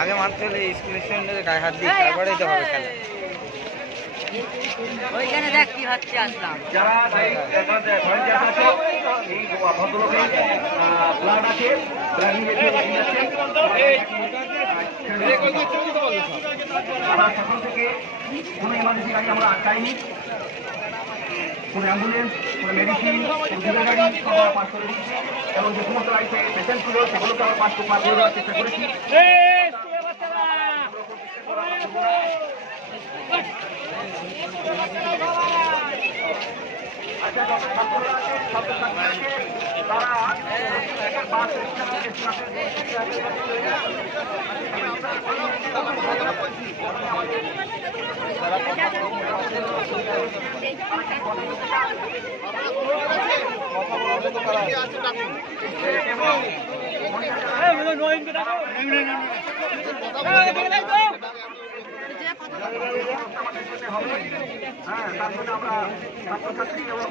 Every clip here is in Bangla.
আগে মারতে হলে স্কুলের সঙ্গে গায়ে হাত দিয়ে তারপরেই তো হবে খেলা। ওইখানে দেখ কি হচ্ছে আসলাম যারা সকাল থেকে কোনো ইমার্জেন্সি গাড়ি আমরা আটকাইনি, কোনো অ্যাম্বুলেন্স, কোনো মেডিসিন, কোনো গাড়ি আমরা পাস করে দিচ্ছি এবং যে সমস্ত গাড়িতে পেশেন্ট ছিল সেগুলোকে আমরা পাস করে দেওয়ার চেষ্টা করেছি। তার জন্য আমরা ছাত্রছাত্রী এবং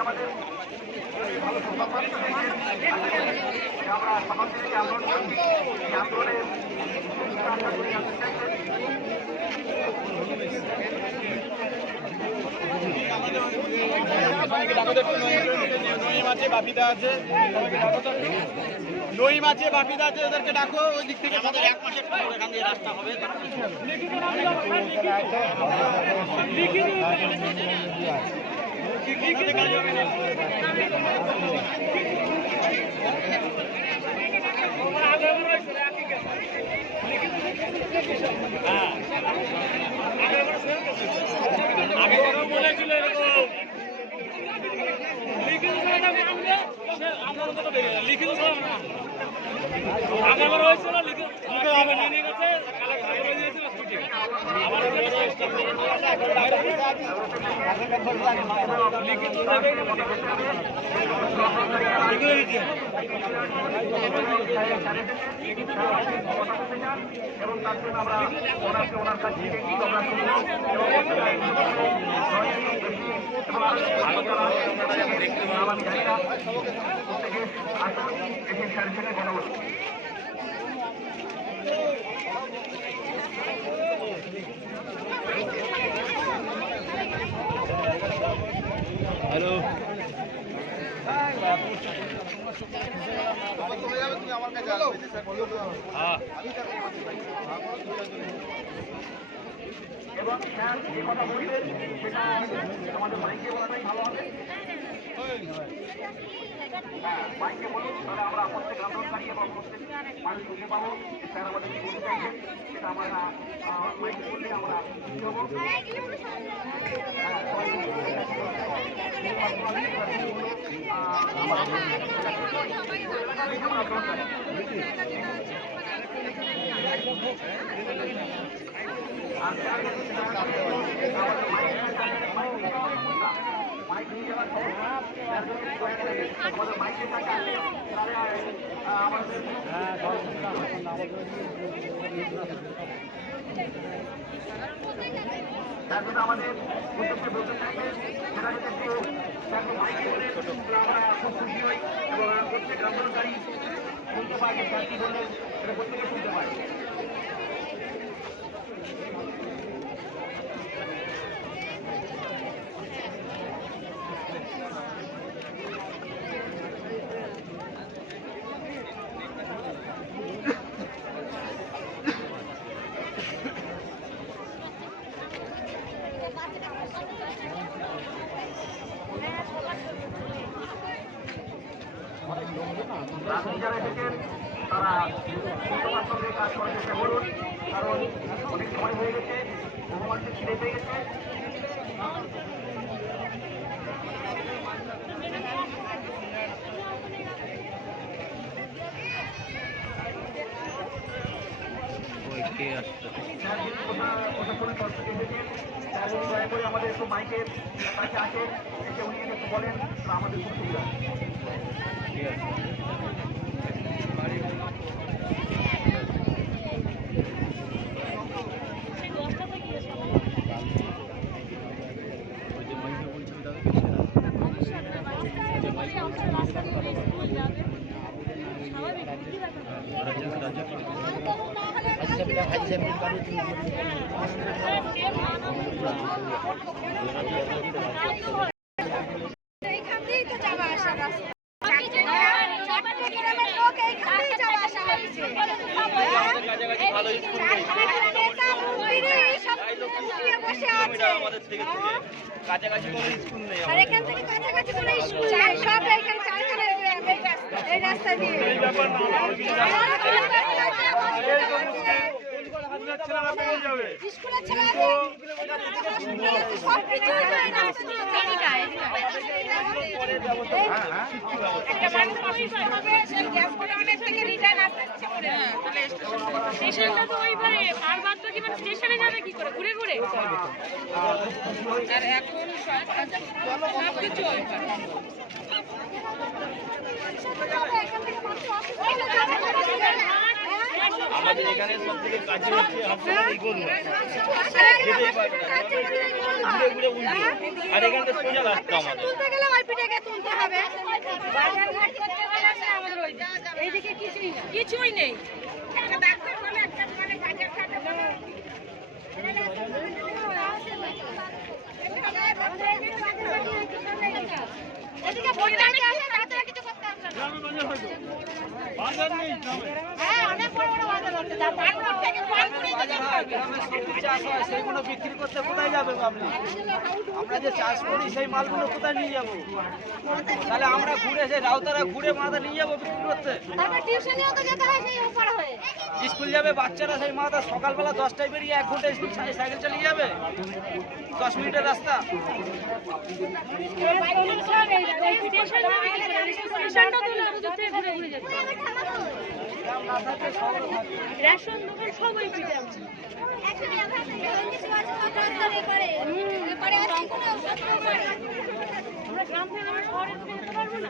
আমাদের আমরা সকাল থেকে আন্দোলন করছি, এই আন্দোলনের নই মাছে বাপিদা আছে, ওদেরকে ডাকো। ওই দিক থেকে আমাদের 1 মাসের এখান দিয়ে রাস্তা হবে। বলেছিল লিখিত আগেবার হয়েছিল নিয়ে গেছে এবং তার জন্য আমরা ওনার কাছ থেকে কথা বলবো। হ্যালো, এবং স্যার যে কথা বলবেন সেটা আমাদের মাইকে বলাটাই ভালো হবে। হ্যাঁ, মাইকে বলুন, তাহলে আমরা প্রত্যেক আন্দোলনকারী এবং প্রত্যেক মানুষ বুঝে পাবো স্যার আমাদের কি বলতে চাইছেন। সেটা আমরা মাইকে বললে আমরা খুশি হবো। আমাদের উদ্দেশ্যে বলতে চাইবে সেটা হচ্ছে কেউ মাইকে বলে আমরা খুব খুশি হই এবং প্রত্যেক আন্দোলনকারী শুনতে পাই যে স্যার কি বললেন সেটা প্রত্যেকে শুনতে পাই। যারা এসেছেন তারা তোমার সঙ্গে কাজ করার চেষ্টা করুন, কারণ অনেক সময় হয়ে গেছে, ভগবানকে ছিঁড়ে পেয়ে গেছে। প্রশাসনের তরফ থেকে এসেছেন, দয়া করে আমাদের একটু মাইকের কাছে আসেন, এসে উনি একটু বলেন, আমাদের খুব সুবিধা। ঠিক আছে। এইখান দিয়েই তো যাওয়া আসা রাস্তা। চারটে গ্রামের লোক এইখান দিয়েই যাওয়া আসা হচ্ছে। নেতা মন্ত্রী সব উঠিয়ে বসে আছে। কাছাকাছি কোনো স্কুল নেই আর এখান থেকে কাছাকাছি কোনো স্কুল নেই, সব এইখানে চারখানা এই রাস্তা দিয়ে। স্কুলের ছেলে আছে, হসপিটাল আছে, সব কিছু এই রাস্তা দিয়ে চারিটায়। স্টেশনটা তো ওইভাবে আর বাদ বাকি মানে স্টেশনে যাবে কি করে ঘুরে ঘুরে আর এখন সবকিছু আমাদের এখানে সব থেকে কাজে হচ্ছে হাসপাতাল ইগোল আর এখান থেকে সোজা রাস্তা আমাদের তুলতে গেলে ওই পিঠে তুলতে হবে, বাজার ঘাট করতে গেলে আমাদের ওই এইদিকে কিছুই নেই ডাক্তার বলে একটা মানে বাজার ঘাট এদিকে বলতে আছে তাড়াতাড়ি কিছু করতে হবে না। হ্যাঁ, অনেক বড় বড় বাজার আছে, পানপুর থেকে পানপুরে যেতে হবে। চাষ হয় সেইগুলো বিক্রি করতে কোথায় যাবে আপনি? আমরা যে চাষ করি সেই মালগুলো কোথায় নিয়ে যাবো? তাহলে আমরা ঘুরে সেই রাউতারা ঘুরে মাথা নিয়ে যাবো বিক্রি করতে। তারপর টিউশনিও তো যেতে হয় সেই ওপার হয়ে। স্কুল যাবে বাচ্চারা সেই মাথা সকালবেলা 10টায় বেরিয়ে 1 ঘন্টা স্কুল সাইকেল চালিয়ে যাবে 10 মিনিটের রাস্তা। স্টেশনটা তুলে ঘুরে ঘুরে যেতে রেশন দোকান সবাই পিঠে আছে আমরা গ্রাম থেকে আমরা শহরে যেতে পারবো না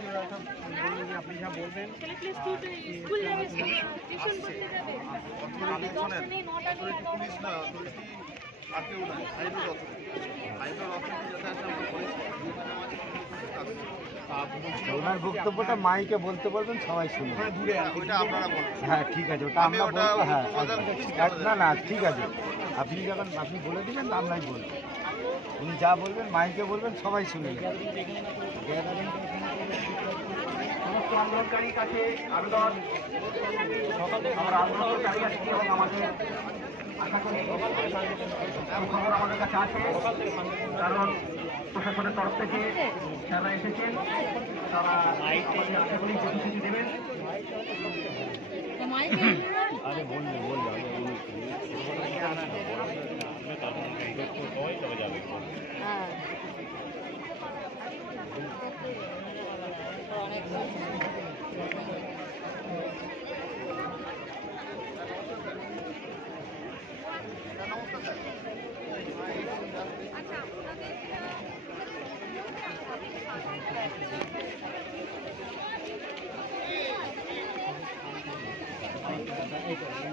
ছেলে প্লিজ স্কুল যাবে টিউশন করতে যাবে আমাদের 10টা নেই 9টা নেই পুলিশ না অথরিটি আর কেউ নাই হাইড্রোর অথরিটি যাতে আসে আমরা ওনার বক্তব্যটা মাইকে বলতে বলবেন, সবাই শুনবে। ওইটা আপনারা বলবেন। হ্যাঁ ঠিক আছে, ওটা আমরা ওটা বলবো। হ্যাঁ প্রধান পুলিশ না না ঠিক আছে, আপনি যখন আপনি বলে দিবেন আমরাই বলবো। উনি যা বলবেন মাইকে বলবেন, সবাই শুনবে। সমস্ত আন্দোলনকারীর কাছে আবেদন, আমরা আন্দোলন চালিয়ে আসছি এবং আমাদের আশা করি খবর আমাদের কাছে আছে, কারণ প্রশাসনের তরফ থেকে যারা এসেছেন তারা আশা করি প্রতিশ্রুতি দেবেন। আরে বললে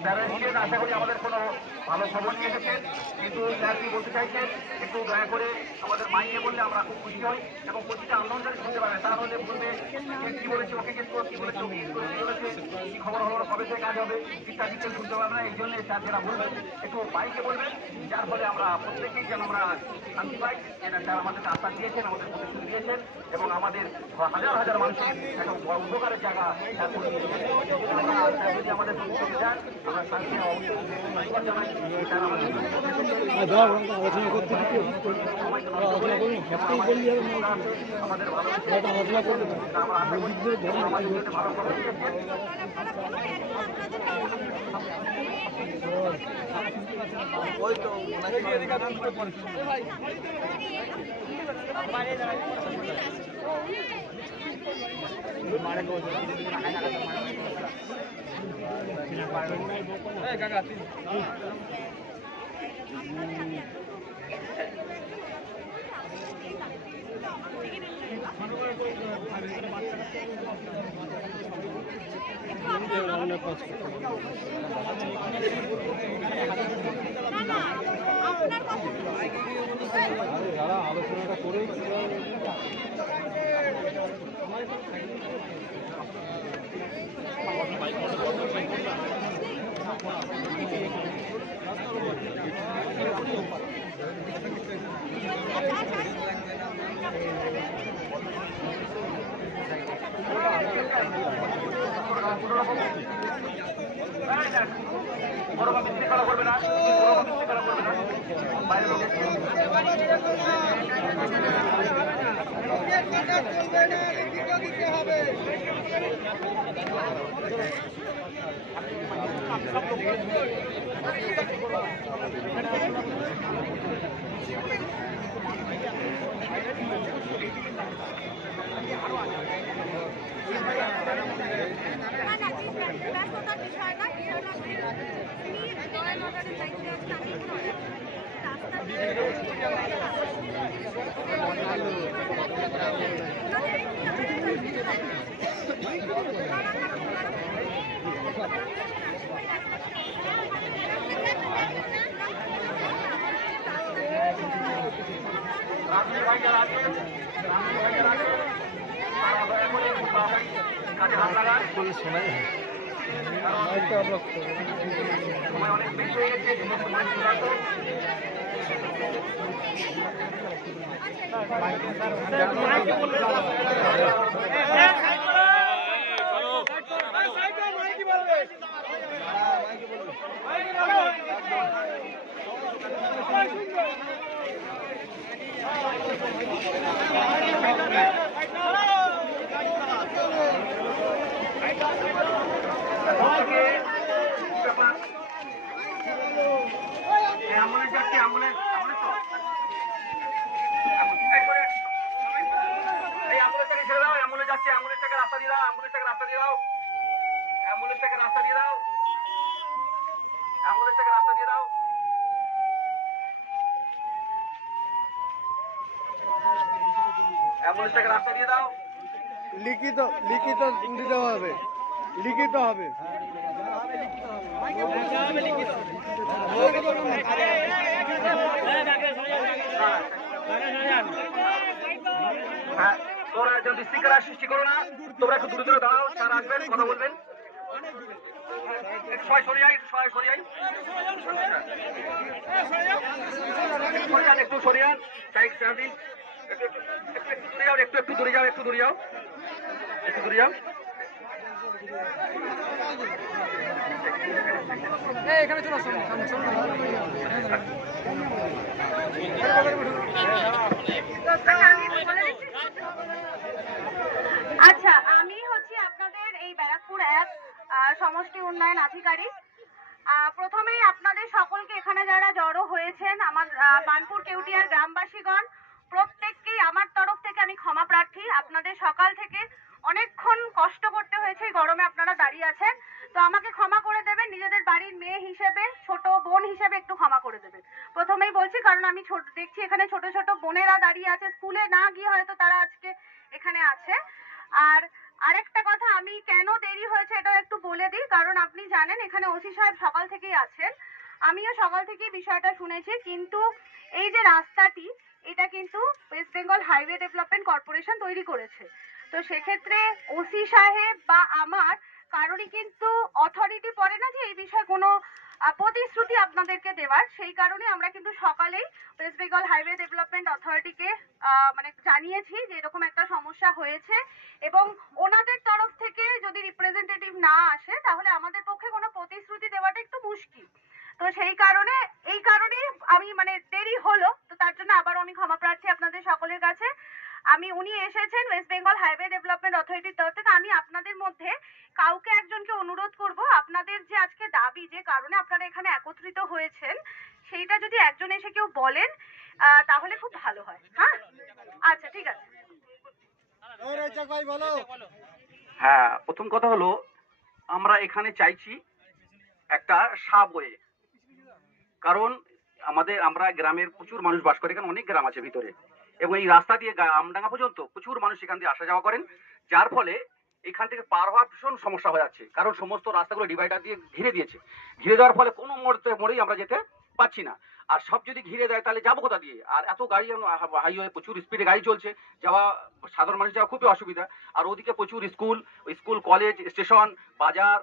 যারা এসেছেন আশা করি আমাদের কোনো ভালো খবর নিয়ে এসেছেন, কিন্তু স্যার কি বলতে চাইছেন একটু দয়া করে আমাদের মাইকে বললে আমরা খুব খুশি হই এবং প্রতিটা আন্দোলনকারী শুনতে পারে। তাহলে বলবে কি বলেছে, ওকে কি বলেছে, ওকে কি বলেছে, কি খবর হলো, কবে থেকে কাজ হবে ইত্যাদি কেউ শুনতে পারবে না। এই জন্য স্যার যেটা বলবেন একটু মাইকে বলবেন, যার ফলে আমরা প্রত্যেকেই যেন আমরা শান্তি পাই। এটা স্যার আমাদেরকে আশ্বাস দিয়েছেন, আমাদের প্রতিশ্রুতি দিয়েছেন এবং আমাদের হাজার হাজার মানুষের একটা বড় উপকারের জায়গা স্যার করে দিয়েছেন। আমরা যদি আমাদের প্রতিশ্রুতি দেন আমরা শান্তি জানাই। স্যার আমাদের আলোচনা করতে আমাদের ভালো আলোচনা করতে আমরা আশা করি আমাদের ভালো খবর দিয়েছেন। ওই তো যারা আলোচনাটা করে রাখবেন, কোনো রকম বিশৃঙ্খলা করবে না, কোনো রকম বিশৃঙ্খলা করবে না। বাইরের লোক ব্যস্ততার বিষয় না, দয়া নজরের দায়িত্বে আছে, আমি রাত্রি ভাই যারা আছেন, তারা দয়া করে একটু তাড়াতাড়ি কাজে হাত লাগান। সময় অনেক বেশি হয়ে গেছে, সময় চূড়ান্ত। অ্যাম্বুলেন্স যাচ্ছে, অ্যাম্বুলেন্স তো এই অ্যাম্বুলেন্সটাকে ছেড়ে দাও, অ্যাম্বুলেন্স যাচ্ছে, অ্যাম্বুলেন্সটাকে রাস্তা দিয়ে দাও, অ্যাম্বুলেন্সটাকে রাস্তা দিয়ে দাও, অ্যাম্বুলেন্সটাকে রাস্তা দিয়ে দাও, অ্যাম্বুলেন্সটাকে রাস্তা দিয়ে দাও। অ্যাম্বুলেন্সটাকে রাস্তা দিয়ে দাও। লিখিত লিখিত দিতে হবে, লিখিত হবে। হ্যাঁ, তোমরা একজন বিশৃঙ্খলা সৃষ্টি করো না, তোমরা একটু দূরে দূরে দাঁড়াও, স্যার আসবেন, কথা বলবেন। একটু সবাই সরে যাই, একটু সবাই সরে যাই, একটু সরে যান, একটু দূরে যাও, একটু দূরে যাও, একটু দূরে যাও, একটু দূরে যাও। আচ্ছা, আমি হচ্ছি আপনাদের এই ব্যারাকপুর এক সমষ্টি উন্নয়ন আধিকারিক। প্রথমেই আপনাদের সকলকে এখানে যারা জড়ো হয়েছেন, আমার বানপুর কেউটিয়ার গ্রামবাসীগণ, প্রত্যেককেই আমার তরফ থেকে আমি ক্ষমা প্রার্থী। আপনাদের সকাল থেকে অনেকক্ষণ কষ্ট করতে হয়েছে, এই গরমে আপনারা দাঁড়িয়ে আছেন, তো আমাকে ক্ষমা করে দেবেন। নিজেদের বাড়ির মেয়ে হিসেবে, ছোট বোন হিসেবে একটু ক্ষমা করে দেবেন। প্রথমেই বলছি, কারণ আমি দেখছি এখানে ছোট ছোট বোনেরা দাঁড়িয়ে আছে, স্কুলে না গিয়ে হয়তো তারা আজকে এখানে আছে। আর আরেকটা কথা, আমি কেন দেরি হয়েছে এটা একটু বলে দিই, কারণ আপনি জানেন এখানে ওসি সাহেব সকাল থেকেই আছেন, আমিও সকাল থেকেই বিষয়টা শুনেছি, কিন্তু এই যে রাস্তাটি, এটা কিন্তু West Bengal highway development corporation তৈরি করেছে। তো সেক্ষেত্রে ওসি সাহেব বা আমার কারোরই কিন্তু অথরিটি পড়ে না যে এই বিষয়ে কোনো প্রতিশ্রুতি আপনাদেরকে দেওয়ার। সেই কারণে আমরা কিন্তু সকালেই ওয়েস্ট বেঙ্গল হাইওয়ে ডেভেলপমেন্ট অথরিটিকে মানে জানিয়েছি যে এরকম একটা সমস্যা হয়েছে, এবং ওনাদের তরফ থেকে যদি রিপ্রেজেন্টেটিভ না আসে তাহলে আমাদের পক্ষে কোনো প্রতিশ্রুতি দেওয়াটা একটু মুশকিল। তো সেই কারণে, এই কারণেই আমি মানে দেরি হলো, তো তার জন্য আবারও আমি ক্ষমা প্রার্থী আপনাদের সকলের কাছে। উনি এসেছেন ওয়েস্ট বেঙ্গল হাইওয়ে ডেভেলপমেন্ট অথরিটির তরফ থেকে। আমি আপনাদের মধ্যে কাউকে একজনকে অনুরোধ করব, আপনাদের যে আজকে দাবি, যে কারণে আপনারা এখানে একত্রিত হয়েছেন, সেইটা যদি একজন এসে কেউ বলেন তাহলে খুব ভালো হয়। হ্যাঁ, আচ্ছা, ঠিক আছে। হ্যাঁ, প্রথম কথা হলো, আমরা এখানে চাইছি একটা সাবওয়ে, কারণ আমরা গ্রামের প্রচুর মানুষ বাস করে, এখানে অনেক গ্রাম আছে ভিতরে, এবং এই রাস্তা দিয়ে আমডাঙ্গা পর্যন্ত প্রচুর মানুষ এখান দিয়ে আসা যাওয়া করেন, যার ফলে এখান থেকে পার হওয়ার ভীষণ সমস্যা হয়ে যাচ্ছে, কারণ সমস্ত রাস্তাগুলো ডিভাইডার দিয়ে ঘিরে দিয়েছে। ঘিরে দেওয়ার ফলে কোনো মোড়েই আমরা যেতে পাচ্ছি না। আর সব যদি ঘিরে দেয় তাহলে যাবো কোথা দিয়ে? আর এত গাড়ি, হাইওয়ে প্রচুর স্পিডে গাড়ি চলছে, যাওয়া সাধারণ মানুষ যাওয়া খুবই অসুবিধা। আর ওদিকে প্রচুর স্কুল কলেজ স্টেশন বাজার,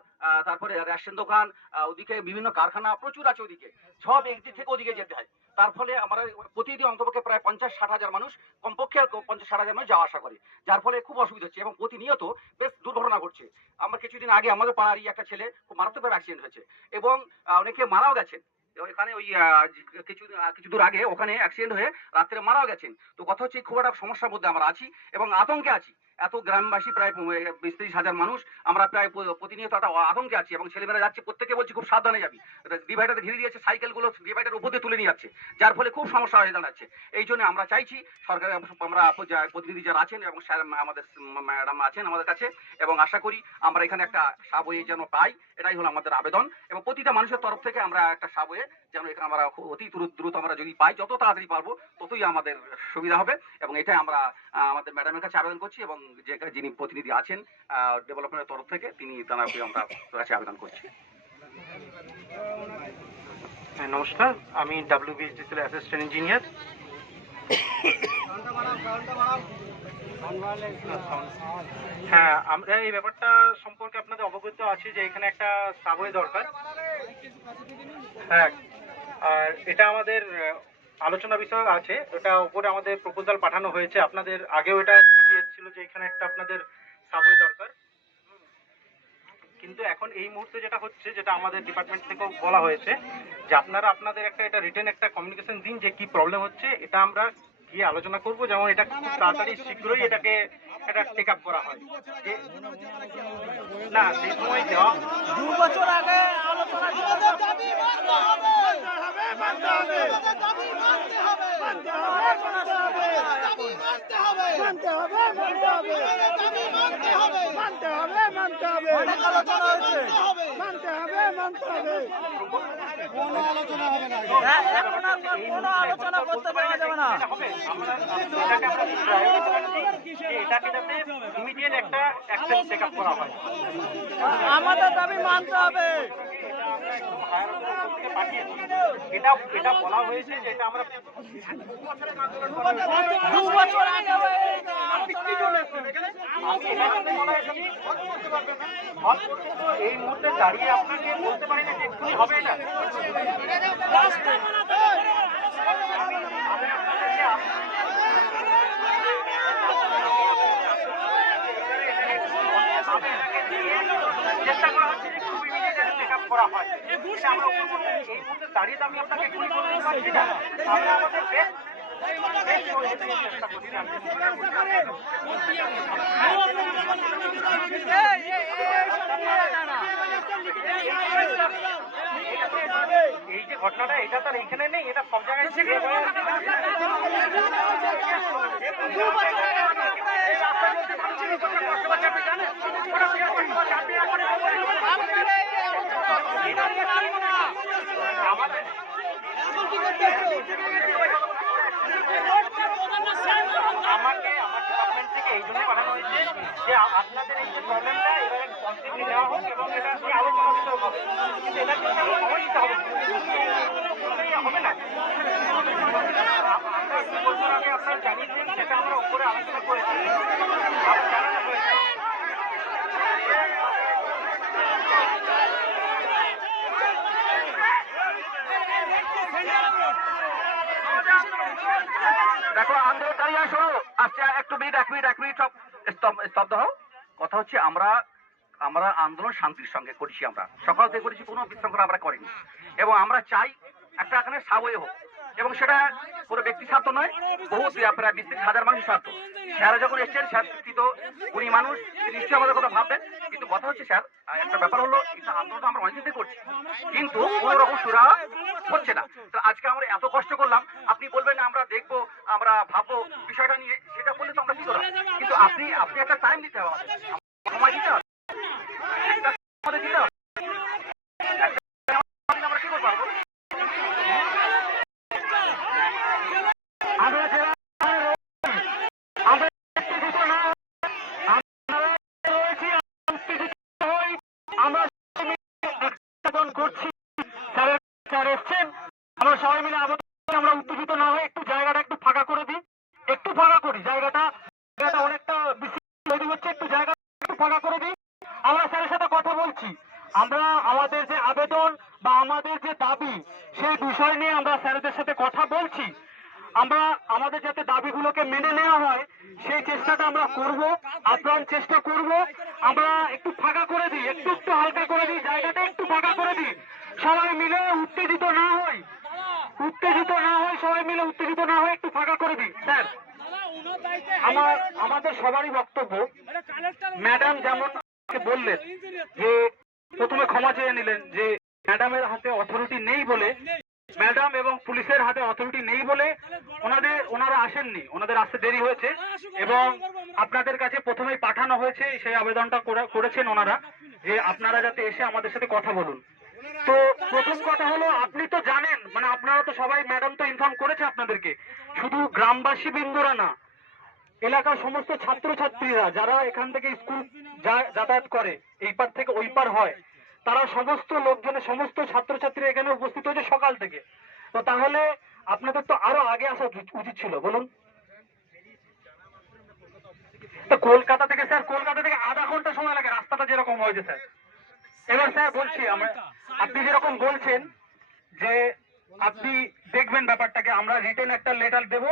তারপরে রেশন দোকান, ওদিকে বিভিন্ন কারখানা প্রচুর আছে, ওদিকে সব একদিক থেকে ওদিকে যেতে হয়। তার ফলে আমরা প্রতিদিন অন্তপক্ষে প্রায় 50-60 হাজার মানুষ, কমপক্ষে 50-60 হাজার মানুষ যাওয়া আসা করে, যার ফলে খুব অসুবিধা হচ্ছে এবং প্রতিনিয়ত বেশ দুর্ঘটনা ঘটছে। আমরা কিছুদিন আগে আমাদের পাড়ারই একটা ছেলে খুব মারাত্মক অ্যাক্সিডেন্ট হয়েছে এবং অনেকে মারাও গেছেন। এখানে ওই কিছু দূর আগে ওখানে অ্যাক্সিডেন্ট হয়ে রাত্রে মারাও গেছেন। তো কথা হচ্ছে খুব একটা সমস্যার মধ্যে আমরা আছি এবং আতঙ্কে আছি। এত গ্রামবাসী প্রায় 20-30 হাজার মানুষ, আমরা প্রায় প্রতিনিয়ত একটা আতঙ্কে আছি এবং ছেলেমেয়েরা যাচ্ছে, প্রত্যেকে বলছি খুব সাবধানে যাবি। ডিভাইডারে ঘিরে দিয়েছে, সাইকেলগুলো ডিভাইডারের উপর দিয়ে তুলে নিয়ে যাচ্ছে, যার ফলে খুব সমস্যা হয়ে দাঁড়াচ্ছে। এই জন্য আমরা চাইছি সরকারের, আমরা প্রতিনিধি যারা আছেন এবং স্যার আমাদের ম্যাডাম আছেন আমাদের কাছে, এবং আশা করি আমরা এখানে একটা সাবওয়ে যেন পাই, এটাই হলো আমাদের আবেদন। এবং প্রতিটা মানুষের তরফ থেকে আমরা একটা সাবওয়ে যেন এখানে আমরা অতি দ্রুত আমরা যদি পাই, যত তাড়াতাড়ি পারবো ততই আমাদের সুবিধা হবে। এবং এটাই আমরা আমাদের ম্যাডামের কাছে আবেদন করছি এবং যিনি প্রতিনিধি আছেন ডেভেলপমেন্টের তরফ থেকে তাকে আমরা কাছে আবেদন করছি। নমস্কার, আমি WBHDCL অ্যাসিস্ট্যান্ট ইঞ্জিনিয়ার। হ্যাঁ, আমরা এই ব্যাপারটা সম্পর্কে আপনাদের অবগত আছি যে এখানে একটা সাবওয়ে দরকার। হ্যাঁ, আর এটা আমাদের আলোচনা বিষয় আছে, এটা উপরে আমাদের প্রপোজাল পাঠানো হয়েছে। আপনাদের আগেও এটা চিঠি এসেছিল যে এখানে একটা আপনাদের সাবওয়ে দরকার, কিন্তু এখন এই মুহূর্তে যেটা হচ্ছে, যেটা আমাদের ডিপার্টমেন্ট থেকেও বলা হয়েছে যে আপনারা আপনাদের এটা রিটেন একটা কমিউনিকেশন দিন যে কি প্রবলেম হচ্ছে, এটা আমরা গিয়ে আলোচনা করব, যেমন এটা খুব তাড়াতাড়ি শীঘ্রই এটাকে একটা টেক আপ করা হয়। যে না, সেই সময় দেওয়া 2 বছর আগে আলোচনা আলোচনা করতে পারা যাবে না। এটাকে যাতে ইমিডিয়েট একটা অ্যাকশন টেক আপ করা হয়, আমাদের দাবি মানতে হবে। এটা বলা হয়েছে যে এটা আমরা 2 বছর আগে এই মুহূর্তে দাঁড়িয়ে আপনাকে বলতে পারি না যে এক্ষুনি হবে এটা। চেষ্টা করা হচ্ছে যে খুব ইমিডিয়েট চেক আপ করা হয়। আমরা এই মুহূর্তে দাঁড়িয়ে আমি আপনাকে এক্ষুনি বলতে পারছি না। আমরা আমাদের বেস্ট চেষ্টা করছি। এই যে ঘটনাটা, এটা তার এখানে নেই, এটা সব জায়গায় আমাকে আমার ডিপার্টমেন্ট থেকে এই জন্য পাঠানো হয়েছে যে আপনাদের এই যে প্রবলেমটা এবারে কন্টিনিউ নেওয়া হোক এবং এটা নিয়ে আলোচনা করতে হবে, কিন্তু এটা কিন্তু সময় দিতে হবে, হবে না। আমরা 2 বছর আগে আপনারা জানিয়েছেন, সেটা আমরা উপরে আলোচনা করেছি, জানানো হয়েছে। দেখো আন্দোলনকারী আসো, আচ্ছা একটু এক মিনিট স্তব্ধ হও। কথা হচ্ছে আমরা আন্দোলন শান্তির সঙ্গে করছি, আমরা সকাল থেকে করেছি, কোনো বিশৃঙ্খলা আমরা করিনি এবং আমরা চাই একটা এখানে সাবওয়ে হোক এবং সেটা কোনো ব্যক্তি স্বার্থ নয়, বহু প্রায় 20-30 হাজার মানুষ স্বার্থ। স্যার যখন এসছেন, স্যার শিক্ষিত উনি মানুষ, নিশ্চয়ই আমাদের কথা ভাববেন। কিন্তু কথা হচ্ছে স্যার, একটা ব্যাপার হলো এটা আন্দোলন আমরা অনেক দিন করছি কিন্তু কোনো রকম সুরা হচ্ছে না। তো আজকে আমরা এত কষ্ট করলাম, আপনি বলবেন আমরা দেখবো, আমরা ভাববো বিষয়টা নিয়ে, সেটা বললে তো আমরা কি করলাম। কিন্তু আপনি একটা টাইম দিতে হবে, সময় দিতে হবে, আমাদের দিতে হবে। আমরা কি করতে পারবো? আমরা সবাই মিলে আমরা আমাদের যাতে দাবিগুলোকে মেনে নেওয়া হয় সেই চেষ্টাটা আমরা করব, আপ্রাণ চেষ্টা করব। আমরা একটু ফাঁকা করে দিই, একটু একটু হালকা করে দিই, জায়গাটা একটু ফাঁকা করে দিই, সবাই মিলে উত্তেজিত না হই, সবাই মিলে উত্তেজিত না হয়ে একটু ফাঁকা করে দিই। স্যার, আমাদের সবারই বক্তব্য, ম্যাডাম যেমন বললেন যে প্রথমে ক্ষমা চেয়ে নিলেন যে ম্যাডামের হাতে অথরিটি নেই বলে, ম্যাডাম এবং পুলিশের হাতে অথরিটি নেই বলে ওনারা আসেননি, ওনাদের আসতে দেরি হয়েছে এবং আপনাদের কাছে প্রথমেই পাঠানো হয়েছে, সেই আবেদনটা করেছেন ওনারা যে আপনারা যাতে এসে আমাদের সাথে কথা বলুন। তো প্রথম কথা হলো, আপনি তো জানেন, মানে আপনারা তো সবাই, ম্যাডাম তো ইনফর্ম করেছে আপনাদেরকে, শুধু গ্রামবাসী বৃন্দরা না, এলাকার সমস্ত ছাত্রছাত্রীরা যারা এখান থেকে স্কুল যাতায়াত করে, এই পার থেকে ওই পার হয়, তারা সমস্ত লোকজনের, সমস্ত ছাত্রছাত্রী এখানে উপস্থিত হয়েছে সকাল থেকে। তো তাহলে আপনাদের তো আরো আগে আসা উচিত ছিল, বলুন। তো কলকাতা থেকে আধা ঘন্টা সময় লাগে, রাস্তাটা যেরকম হয়েছে স্যার। এবার স্যার বলছি, আপনি যেরকম বলছেন যে আপনি দেখবেন ব্যাপারটাকে, আমরা রিটেন একটা লেটার দেবো,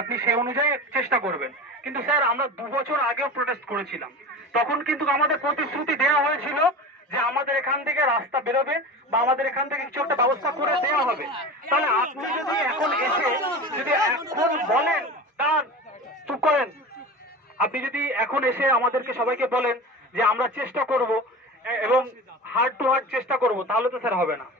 আপনি সেই অনুযায়ী চেষ্টা করবেন। কিন্তু স্যার, আমরা 2 বছর আগেও প্রোটেস্ট করেছিলাম, তখন কিন্তু আমাদের প্রতিশ্রুতি দেওয়া হয়েছিল যে আমাদের এখান থেকে রাস্তা বেরোবে বা আমাদের এখান থেকে কিছু একটা ব্যবস্থা করে দেওয়া হবে। তাহলে আপনি যদি এখন এসে বলেন, দাঁড়ান, চুপ করেন, আপনি যদি এখন এসে আমাদেরকে সবাইকে বলেন যে আমরা চেষ্টা করব এবং হার্ট টু হার্ট চেষ্টা করব, তাহলে তো স্যার হবে না।